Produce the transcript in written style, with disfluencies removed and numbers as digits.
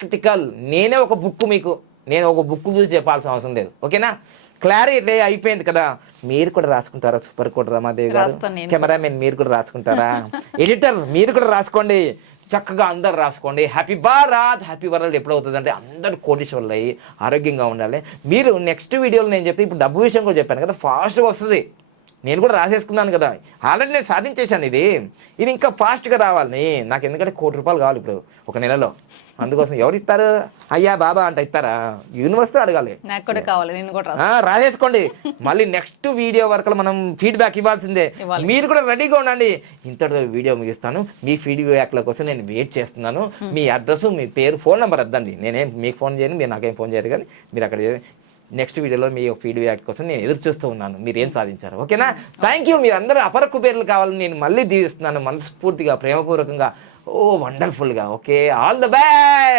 Practical. నేనే ఒక book మీకు, నేను ఒక బుక్ చూసి చెప్పాల్సిన అవసరం లేదు. ఓకేనా? క్లారిటీ అయిపోయింది కదా. మీరు కూడా రాసుకుంటారా? సూపర్ కోట రమాదేవి గారు. కెమెరామెన్ మీరు కూడా రాసుకుంటారా? ఎడిటర్ మీరు కూడా రాసుకోండి. చక్కగా అందరు రాసుకోండి. హ్యాపీ భారత్. హ్యాపీ భారత్ ఎప్పుడు అవుతుంది అంటే అందరు కోటీశ్వర్లు అయ్యి ఆరోగ్యంగా ఉండాలి. మీరు నెక్స్ట్ వీడియోలో నేను చెప్తే ఇప్పుడు డబ్బు విషయం కూడా చెప్పాను కదా, ఫాస్ట్గా వస్తుంది. నేను కూడా రాసేసుకున్నాను కదా, ఆల్రెడీ నేను సాధించేశాను. ఇది ఇంకా ఫాస్ట్గా రావాలి నాకు, ఎందుకంటే ₹1,00,00,000 కావాలి ఇప్పుడు ఒక నెలలో. అందుకోసం ఎవరు ఇస్తారు? అయ్యా బాబా అంటే ఇస్తారా? యూనివర్సిటీ అడగాలి. నాకు కూడా కావాలి, నేను కూడా రాసేసుకోండి. మళ్ళీ నెక్స్ట్ వీడియో వరకు మనం ఫీడ్బ్యాక్ ఇవ్వాల్సిందే. మీరు కూడా రెడీగా ఉండండి. ఇంతటితో వీడియో ముగిస్తాను. మీ ఫీడ్బ్యాక్ల కోసం నేను వెయిట్ చేస్తున్నాను. మీ అడ్రస్, మీ పేరు, ఫోన్ నెంబర్ వద్దండి. నేనేం మీకు ఫోన్ చేయను, మీరు నాకేం ఫోన్ చేయరు, కానీ మీరు అక్కడ నెక్స్ట్ వీడియోలో మీ ఫీడ్బ్యాక్ కోసం నేను ఎదురు చూస్తూ ఉన్నాను. మీరు ఏం సాధించారు? ఓకేనా? Thank you. మీరు అందరూ అపర కుబేర్లు కావాలని నేను మళ్ళీ దీవిస్తున్నాను మనస్ఫూర్తిగా, ప్రేమపూర్వకంగా. ఓ వండర్ఫుల్గా. Okay, all the best.